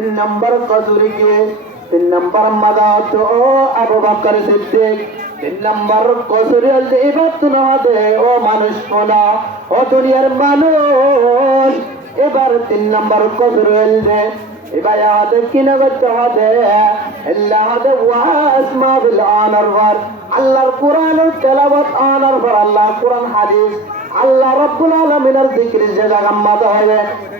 তিন নম্বর কসুরিকে, তিন নম্বর মাদাত ও আবু বকর সিদ্দিক, তিন নম্বর কসুরি হচ্ছে ইবাদত না হবে ও মানুষ কোনা ও দুনিয়ার মানুষ। এবার তিন নম্বর কসুরি হচ্ছে এবার আমাদের কিনা করতে হবে আমাদের ওয়াজ মাহফিল আনার পর আল্লাহর কোরআনের তেলাওয়াত আনার পর আল্লাহর কোরআন হাদিস আল্লাহ রাব্বুল আলামিনের জিকির যে জায়গা মাঝে হবে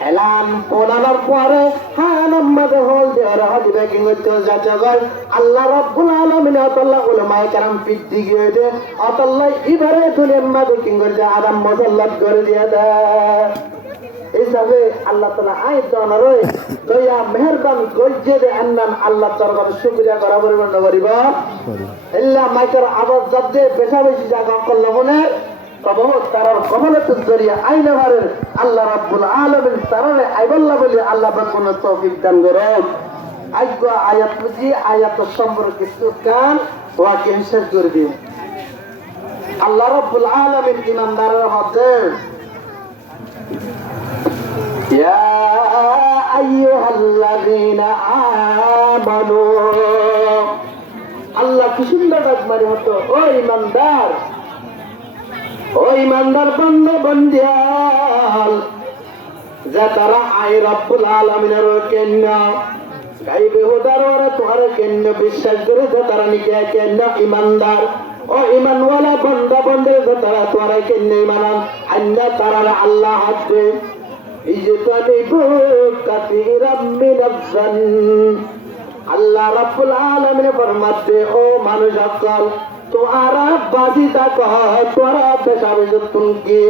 এলান পোনানোর পরে হানাম মাঝে হল দেওয়ার হদিবে কি করতে যাচ্ছে গল আল্লাহ রাব্বুল আলামিন আল্লাহ উলামায়ে কেরাম পিটি গিয়ে দে আল্লাহ ইবারে দুনিয়ার মাঝে কি করতে আদম মুসাল্লাত করে দিয়ে দেয়। এইভাবে আল্লাহ তাআলা আয়াত জানার দয়া মেহেরবান গজ্জে দে আন্নান আল্লাহ দরবারে শুকরিয়া করা পরিমাণ করিব ইল্লা মাইকার আওয়াজ জব্দে বেশা বেশি জায়গা করলবনে তবে তারার কমলাতুল জরিয়া আইনাভারের আল্লাহ রাব্বুল আলামিন তারারে আইবাল্লাহ বলে আল্লাহ বাকুন তৌফিক দান করুন। আজ্ঞ আয়াত বুঝি আয়াত সম্পর্কে কিছু কান ওয়াকে শেষ করে দিন। আল্লাহ রাব্বুল আলামিন ইমানদারের মধ্যে ইয়া আইয়ুহাল্লাযীনা আমানু আল্লাহ কি সুন্দর ডাক মারি হতো ও ইমানদার, ও ইমানদার বান্দা বান্দিয়াল যা তারা আই রাব্বুল আলামিনের কেন্না গাইবে হোদার ওরা তোমার কেন্ন বিশ্বাস করে যা তারা নিকে কেন্ন ইমানদার ও ইমানওয়ালা বান্দা বান্দে যা তারা তোমার কেন্ন ইমানান আন্না তারা আল্লাহ হাতে ইজতানিবু কাসীরাম মিনাজ-জান আল্লাহ রাব্বুল আলামিন ফরমাতে ও মানুষ সকল তোরা বাজি থাকো তোরা পেশাবে তুমি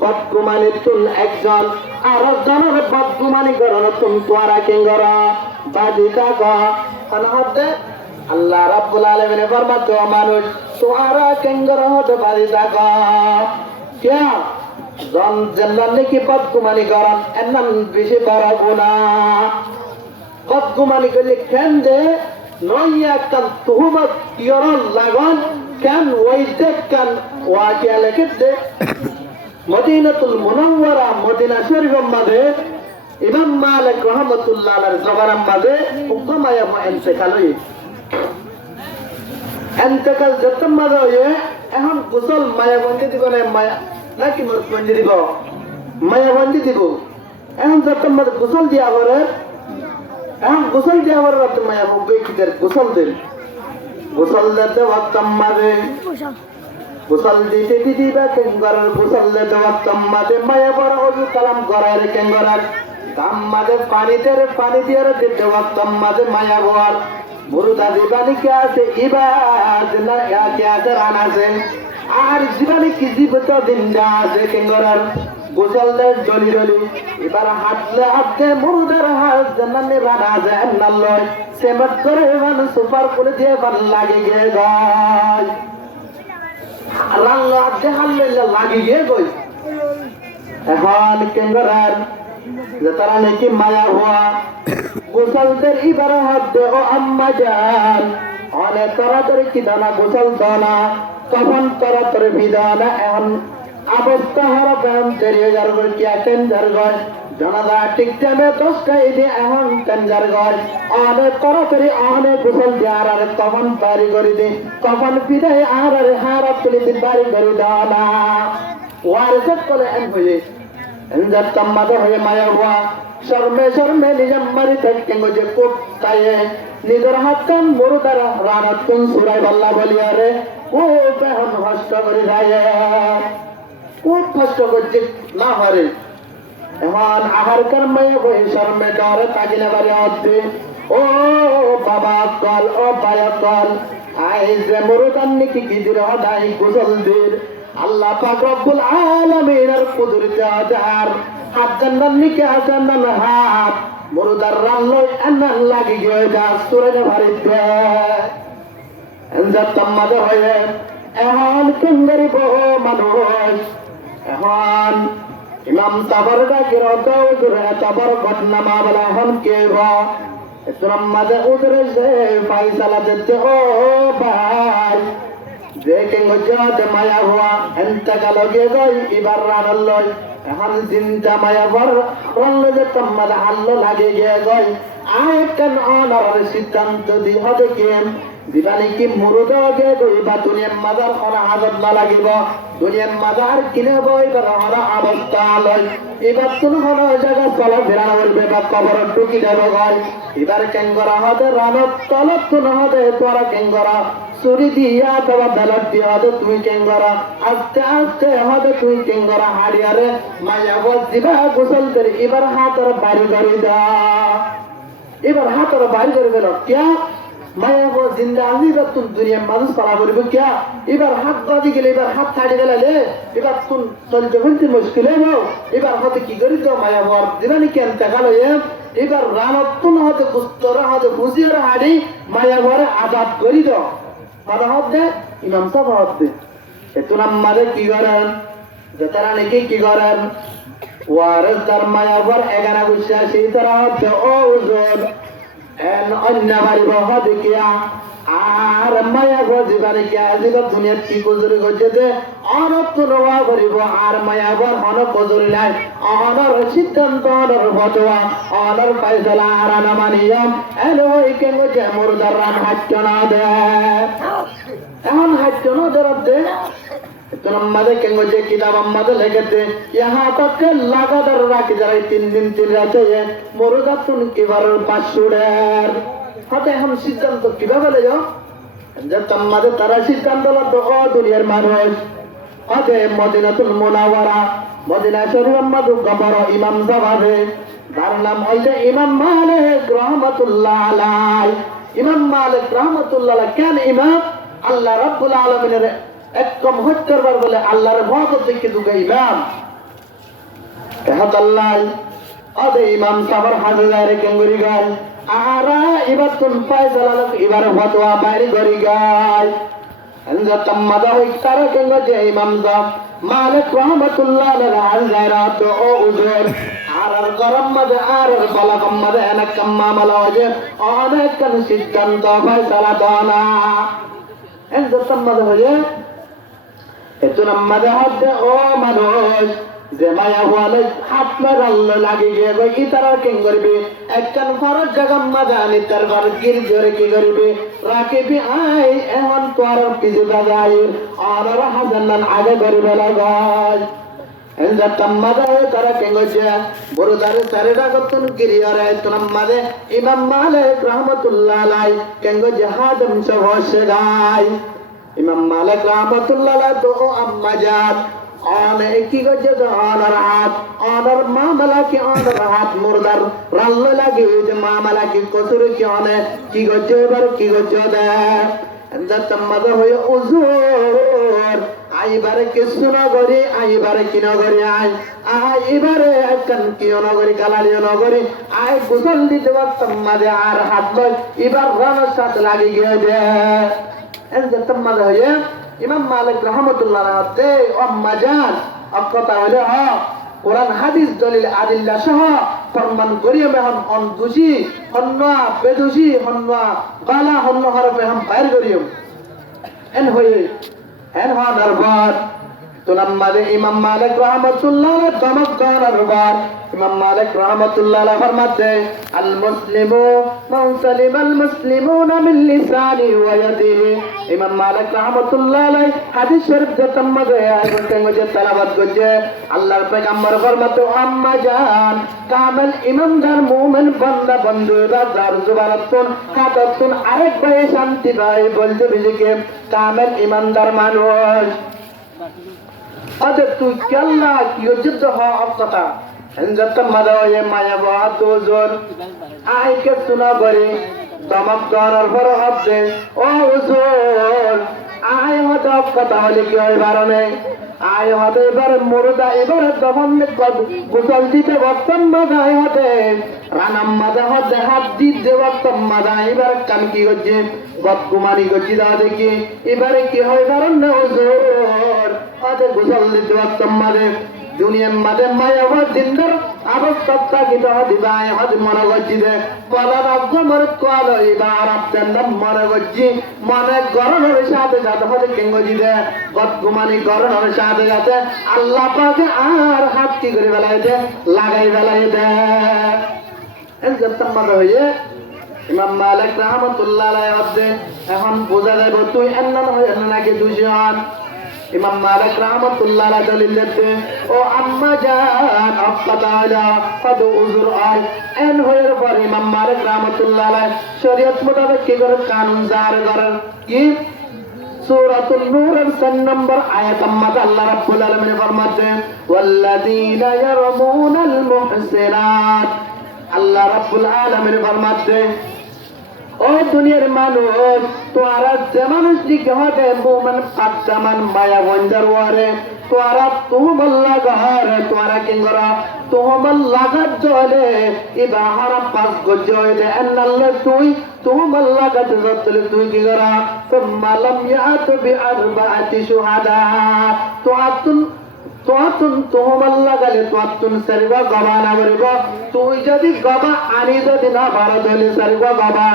বদগুমানি তুল একজন আর জনের বদগুমানি করো তুমি তোরা কেঙ্গরা বাজি থাকো আনহাতে আল্লাহ রাব্বুল আলামিন ফরমাতে ও মানুষ তোরা কেঙ্গরা হতে বাজি থাকো কে জন জান্নাত নাকি বদগুমানি করেন এমন বেশি বড় গুনাহ বদগুমানি করলে কেন দে নয়া কান তুহমত ইয়রন লাগন কান ওয়াইদে কান ওয়াকিয়া লেখে মদিনাতুল মুনাওয়ারা মদিনা শরীফের মাঝে ইমাম মালিক রাহমাতুল্লাহ আলাইহির জবানের মাঝে উকমায়া ইন্তেকাল হই ইন্তেকাল যত মাঝে হয়ে এখন গোসল মায়া বন্ধি দিব না মায়া নাকি মরদ বন্ধি দিব মায়া বন্ধি দিব এখন যত মাঝে গোসল দিয়া করে এখন গোসল দিয়া করে রাত মায়া বন্ধি কি করে গোসল দেন গোসল দিতে ওয়াক্ত মাঝে গোসল দিতে দিবা কেঙ্গরার গোসল দিতে ওয়াক্ত মাঝে মায়া বড় ওযু কালাম করার কেঙ্গরার কাম মাঝে পানি দিয়ে দিতে ওয়াক্ত মাঝে মায়া বড় মুরুদা দিবানি কে আছে ইবাদ না কে আছে রানা আছে আর জীবনে কি জীবত দিনটা আছে কেঙ্গরার গোসল দে জলি জলি এবার হাতে মুরুদার হাত জান্নাতে রানা যায় আল্লাহ সেমত করে মানে সুপার করে দিয়ে ভাল লাগে গে গায় রাঙ্গা দেখালে লাগে গে গই এখন কেঙ্গরার যে তারা নাকি মায়া হওয়া গোসলদের ইবার হাত দে ও আম্মা যান অনেক তাড়াতাড়ি কি দানা গোসল দানা তখন তাড়াতাড়ি বিদানা এখন অবস্থা হারা ব্যায়াম দেরি যার কি কেন্দ্র গয় জানাজা ঠিক টাইমে 10টায় এসে এখন কেন্দ্র গয় অনেক তাড়াতাড়ি অনেক গোসল দেওয়ার আর তখন বাড়ি করে দে তখন বিদায় আর হারা তুলে দিন বাড়ি করে দানা ওয়ারিসত করে এন হয়ে এনজার তাম্মাদা হয়ে মায়া হওয়া শর্মে নিজের মারি থাকতে যে কোপ তাইয়ে নিজের হাতটান মুরুদার রানাত কোন সুরাই বাল্লা বলিয়া রে ও বেহন কষ্ট করে যায় খুব কষ্ট করছে না পারে এমন আহার কর্মে বই শর্মে ডরে তাগিনা বাড়ি হচ্ছে ও বাবা কল ও বায়া কল আই যে মুরুদান নাকি কি দির হদাই গোসল দির আল্লাহ পাক রব্বুল আলামিনের কুদরতে আদার হাত জান্নাত নিকে আসান্নান হাত মুরুদার রাল্লো এন্নান লাগি গিয়ে গাছ তুরে ভারিতে এনজার তাম্মাদে হয়ে এখন কেন্দ্রি বহু মানুষ এখন ইমাম তাবর ডাকির উদরে তাবর ঘটনা মামলা এখন কে ভম মাঝে উদরে যে ফাইসালা দিতে ও ভাই যে কেঙ্গ মায়া হওয়া এনতে গেল গে গই এবার রানার লয় এখন চিন্তা মায়া বর রঙে যে তোমার হাল্লো লাগে গিয়ে গয় আয় কেন অনার সিদ্ধান্ত দি হবে কেম দিবানি কি মুরুদ গে গই বা দুনিয়ার মাদার হরা হাজত না লাগিব দুনিয়ার মাদার কিনে বই বা হরা অবস্থা লয় এবার কোন হলো জায়গা চলা ফেরা করবে বা কবর টুকি দেব গয় এবার কেঙ্গরা হবে রানত তলত কোন হবে তোরা কেঙ্গরা চুরি দিয়া দেওয়া বেলার দিয়ে হবে তুমি কেঙ্গরা আস্তে আস্তে হবে তুমি কেঙ্গরা হারিয়ারে মায়া বসিবা গোসল করে এবার হাতের বাড়ি বাড়ি দা এবার হাতের বাড়ি করে গেল ক্যা মায়া গো জিন্দা আলিবার তুম দুনিয়া মানুষ পালা করবে ক্যা এবার হাত বাদি গেলে এবার হাত ছাড়ি গেলে এবার তুম চলতে বলতে মুশকিল হলো এবার হতে কি করি তো মায়া বর দিবানি কেন দেখালো এবার রানত্তুন হতে কুস্তরা হতে বুঝিয়ে হাড়ি মায়া ঘরে আজাদ করি দাও মারা হতে ইমাম সাহেব হতে এত নাম্বারে কি করেন যেতারা নাকি কি করেন ওয়ারেস তার মায়া ঘর এগানা গুছা সেই তারা হতে ও উজল এন অন্য বাড়ি হতে কিয়া আর মায়া ঘর জীবানে কিয়া জীবন দুনিয়াত কি গুজরি গজেতে অনত্ত নওয়া করিব আর মায়া ঘর হন গুজরি নাই অনর সিদ্ধান্ত অনর ফতোয়া অনর ফায়সালা আর না নিয়ম এলো কেন যে মুরদার রান হাচ্চ না দে এখন হাচ্চ না দে তোমাদের কেন যে কিতাব আমাদের লেগেছে ইহা তক লাগাতার রাখি যারা 3 দিন 3 রাতে মুরদা তুন কিবার পাশুড়ের হাতে এখন সিদ্ধান্ত কিভাবে লেও যে তোমাদের তারা সিদ্ধান্ত লতো ও দুনিয়ার মানুষ আগে মদিনাতুল মুনাওয়ারা মদিনা শরীফ মাদু কবর ইমাম সাহাবে তার নাম হইছে ইমাম মালিক রাহমাতুল্লাহ আলাইহি ইমাম মালিক রাহমাতুল্লাহ আলাইহি কেন ইমাম আল্লাহ রাব্বুল আলামিনের একদম হত্যা বলে আল্লাহর মহব্বত দেখে দুগে ইমাম আল্লাহ আদে ইমাম সাবর হাজারে কেঙ্গুরি গায় আরা এবার তুম ফায়সালা এবার ফতোয়া বাইরে গরি গায় এনজা তাম্মাদা হই তারা কেঙ্গ যে ইমাম সাহেব মালিক রাহমাতুল্লাহ আলাইহি হাজারাত ও উজুর আর গরম মধ্যে আর বালাগম মধ্যে এনাক কাম্মামালা যে অনেক কোন সিদ্ধান্ত ফায়সালা দানা এনজা তাম্মাদা হয়ে এতো নাম্মাদা হতে ও মানুষ যে মায়া হওয়ালে হাত মারাল্লো লাগে গিয়ে গই ইতারা কেন করবে একখান ফরজ জাগাম মাদানি তার ঘর গির জোরে কি করবে রাকিবি আই এখন তোর পিছে দাগাই আর হাজান্নান আগে করবে লাগাই এনজা তাম্মাদা তারা কেন গজে বড় দারে সারেডা কতন গিরিয়ারে এতো নাম্মাদে ইমাম মালিক রাহমাতুল্লাহ আলাইহি কেন গজে হাদম সহসে গায় ইমাম মালিক রাহমাতুল্লাহ আলাইহি তো আম্মা জান অনে কি গজে অনার হাত অনার মামলা কি অনার হাত মুরদার রাল্ল লাগে যে মামলা কি কসুর কি অনে কি গজে এবার কি গজে দে এন্দা তাম্মাদা হয়ে উজুর আইবারে কিছু নগরী আইবারে কি নগরী আইবারে একখান কি নগরী কালালি নগরী আই গোসল দিতে পারতাম মাঝে আর হাত লয় এবার রানের সাথে লাগে গিয়ে দে এন্দা তাম্মাদা হয়ে ইমাম মালিক রাহমাতুল্লাহ আলাইহি আম্মা জান আকতা হলো কোরআন হাদিস দলিল আদিল্লা সহ ফরমান করিয়ে মেহন অন দুজি হন্না বেদুজি হন্না বালা হন্ন হরফে হাম বাইর করিয়ে এন হয়ে এন হন আরবার তুলাম মালে ইমাম মালিক রাহমাতুল্লাহ আলাইহি দমক দান আরবার ইমাম মালিক রাহমাতুল্লাহ আলাইহি ফরমাতে আল মুসলিমু মান সালিমাল মুসলিমুনা মিন লিসানি ওয়া ইয়াদিহি ইমাম মালিক রাহমাতুল্লাহ আলাইহি হাদিস শরীফ যতম মধ্যে আয়াতে মধ্যে তেলাওয়াত করছে আল্লাহর পয়গম্বর ফরমাতে আম্মা জান কামেল ইমানদার মুমিন বান্দা বন্ধুরা যার জুবারাতুন কাতাতুন আরেক ভাই শান্তি ভাই বলতে বিজেকে কামেল ইমানদার মানুষ আদে তুই কেল্লা কি যুদ্ধ হওয়া কথা এনজাত মাদায়ে মায়া বাদ ওজন আইকে সুনা করে দমক দরার পর হচ্ছে ও ওজন আই হতে কথা হলে কি হয় বারণে আই হতে এবার মুরদা এবার দমন গোসল দিতে বর্তন মাদায় হতে রানাম মাদা হতে হাত দিতে বর্তন মাদা এবার কাম কি করছে বদগুমানি করছি দা দেখি এবারে কি হয় বারণ না ওজন আদে গোসল দিতে বর্তন মাদে দুনিয়ার মাঝে মায়া হওয়ার দিনদার আবস্থাটা কিটা দিবাই হদ মনে করছি দে বলার অজ্ঞ মনে কল এবার আপনার মনে করছি মনে গরমের সাথে সাথে হতে কেঙ্গজি দে বদগুমানি গরমের সাথে সাথে আল্লাহ পাকে আর হাত কি করে বেলাই দে লাগাই বেলাই দে এই যত্তম মাথা হয়ে ইমাম মালিক রাহমাতুল্লাহ আলাইহি হচ্ছে এখন বোঝা যায় তুই এমন হয় নাকি দুজন ইমাম মালিক রাহমাতুল্লাহ আলাইহি দলিল দিতে ও আম্মা জান আফতালা কদ উযর আই এন হয়ে পর ইমাম মালিক রাহমাতুল্লাহ আলাইহি শরীয়ত মোতাবেক কি করে কানুন জার করেন কি সূরাতুন নূরের 7 নম্বর আয়াত আম্মাতে আল্লাহ রাব্বুল আলামিন ফরমাচ্ছেন ওয়াল্লাযীনা ইয়ারমুনাল মুহসিনাত আল্লাহ রাব্বুল আলামিন ফরমাচ্ছেন ও দুনিয়ার মানুষ তোরা যে মানুষ দিকে হবে মুমিন পাঁচমান মায়া বঞ্জার ওয়ারে তোরা তুমল লাগারে তোরা কি করা তুমল লাগাত জলে ইবাহারা পাঁচ গজ হইলে আল্লাহ তুই তুমল লাগাত জলে তুই কি করা সুম্মা লাম ইয়াত বিআরবাআতি শুহাদা তোয়াতুন তোহমাল লাগালে তোয়াতুন সারিবা গবা না বলিব তুই যদি গবা আনি যদি না ভারত হইলে সারিবা গবা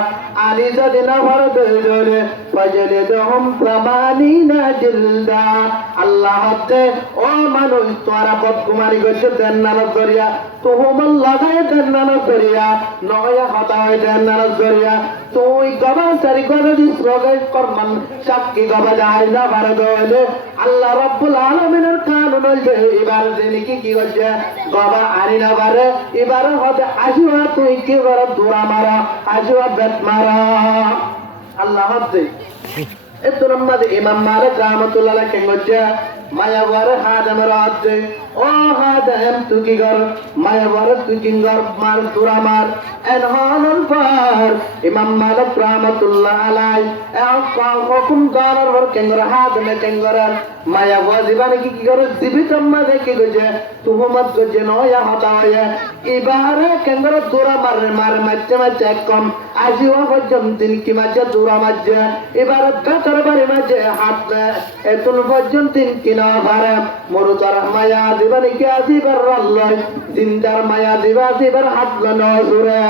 আনি যদি না ভারত হইলে ফজলে দহম প্রমাণী না জিলদা আল্লাহ হতে ও মানুষ তোরা বদগুমারি করছে দেন্নানো করিয়া তোহমাল লাগায় দেন্নানো করিয়া নয়া হতা হয় দেন্নানো করিয়া তুই গবা সারিবা যদি স্রগাই করমান সাক্ষী গবা যায় না ভারত হইলে আল্লাহ রাব্বুল আলামিনের কানুন এবার কি কি করছে বাবা আনি না পারে এবার হতে আসিবা তুই কি কর দৌড়া মারা আসিবা বেত মারা আল্লাহ হতে এত নম্বরে ইমাম মালিক রাহমাতুল্লাহ কে করছে মায়াবার হাদামের হতে ও হাদাম তুই কি কর মায়াবার তুই কি কর মার দৌড়া মার এনহানুল পার ইমাম মালিক রাহমাতুল্লাহ আলাইহি হুকুম করার পর কেঙ্গর হাদামে কেঙ্গর মায়া ওয়াজিবানে কি করে জীবিত মাঝে কি গজে তুহমত গজে নয়া হতা হয় এবারে কেন্দ্র দৌড়া মারে মারে মাঝে মাঝে কম আজিও পর্যন্ত কি মাঝে দৌড়া মাঝে এবারে বেতর বাড়ি মাঝে হাত এতন পর্যন্ত কি না পারে মরু তার মায়া দিবানে কি আজিবার আল্লাহ জিন্দার মায়া দিবা দিবার হাত নয় জুরে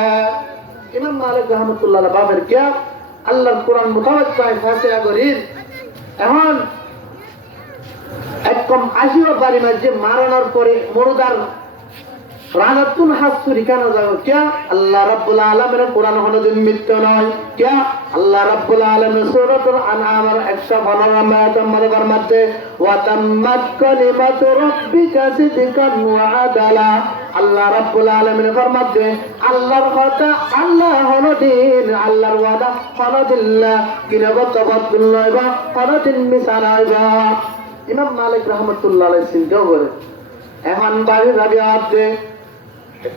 ইমাম মালিক রাহমাতুল্লাহ বাবের কে আল্লাহর কোরআন মোতাবেক পায় ফয়সালা করিস এখন একদম আসিও বাড়ি মাঝে মারানোর পরে মরুদার রানাতুন হাসুরি কেন যাও কে আল্লাহ রাব্বুল আলামিনের কোরআন কোনদিন মিথ্যা নয় কে আল্লাহ রাব্বুল আলামিন সূরাতুল আনআমের 115 আয়াতের মধ্যে ফরমাতে ওয়া তাম্মাত কালিমাতু রাব্বিকা সিদকান ওয়া আদালা আল্লাহ রাব্বুল আলামিন ফরমাতে আল্লাহর কথা আল্লাহ হনদিন আল্লাহর ওয়াদা হনদিল্লাহ কিরাবত বাতুল নয়বা হনদিন মিসানাইবা ইমাম মালিক রাহমাতুল্লাহ আলাইহি চিন্তা করে এখন বাড়ি যাবে আপনি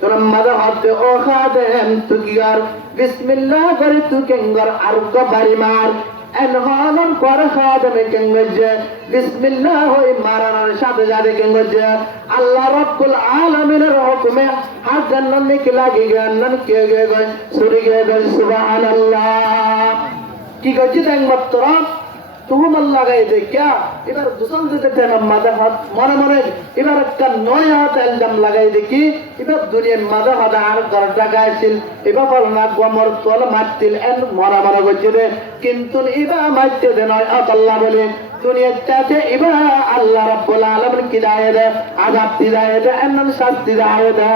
তোর মাদা হাতে ও খাদেম তুকিয়ার বিসমিল্লাহ করে তু কেঙ্গর আর কো বাড়ি মার এনহানুল পর খাদেমে কেঙ্গজে বিসমিল্লাহ হই মারানোর সাথে সাথে কেঙ্গজে আল্লাহ রাব্বুল আলামিনের হুকুমে হাত জান্নাত কে লাগি গান্নান কে গে গয় সুরি গে গয় সুবহানাল্লাহ কি গজি দেন মাত্র তুহমল লাগাই দে ক্যা এবার দুসল দিতে তেন মাদা হাত মনে মনে এবার একটা নয় হাত এলজাম লাগাই দে কি এবার দুনিয়ার মাদা হাত আর দরজা গাইছিল এবার বল না গোমর তোল মারতিল এন মরা মরা গজি রে কিন্তু এবার মারতে দে নয় আল্লাহ বলে দুনিয়ার চাতে এবার আল্লাহ রাব্বুল আলামিন কি দায়ে দে আযাব দিদায়ে দে এমন শাস্তি দায়ে দে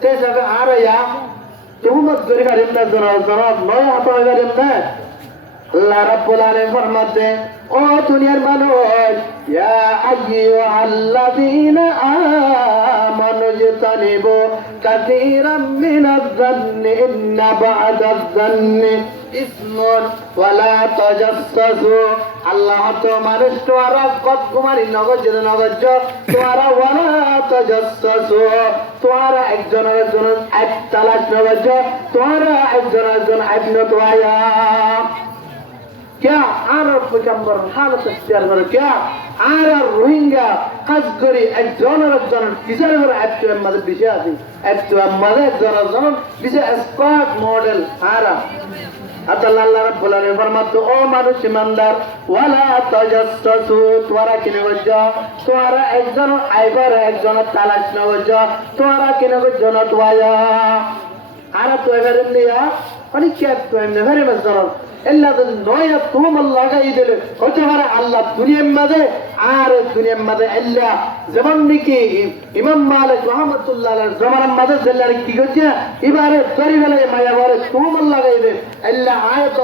তে যাবে আর ইয়া তুহমত করে গারিম না জরা নয় হাত হয়ে গারিম না আল্লাহ রাব্বুল আলামিন ফরমাতে ও দুনিয়ার মানুষ ইয়া আইয়ুহাল্লাযীনা আমানু ইজতানিবু কাসীরাম মিনাজ-যান্নি ইন্না বা'দাজ-যান্নি ইসমুন ওয়া লা তাজাসসু আল্লাহ তো মানুষ তোরা বদগুমারি নগজ তোরা ওয়ালা তাজাসসু তোরা একজন এক তালাশ নগজ তোরা একজন আইবন তোয়া क्या आरब पैगंबर हालत इख्तियार करे क्या आरब रोहिंग्या खास करी एक जन किसार वर একটু আমাদের বিষয় আছে একটু আমাদের জন বিশেষ স্পার্ট মডেল আরা আল্লাহ রাব্বুল আলামিন ফরমাতো ও মানুষ ইমানদার ওয়ালা তাজাসসু তোরা কিনে গজ্জা তোরা একজন আইবার একজন তালাশ না গজ্জা তোরা কিনে গজ্জা না তোয়া আর তো এবারে নিয়া অনেক কি তো এমনি ভেরে মজর এল্লা তো নয় তুম লাগাই দিলে হতে পারে আল্লাহ দুনিয়ার মাঝে আর দুনিয়ার মাঝে এল্লা যেমন নাকি ইমাম মালিক রহমাতুল্লাহ আলাইহি জামানার মাঝে জেলার কি করছে এবারে তরি বেলায় মায়া বলে তুম লাগাই দে এল্লা আয়াত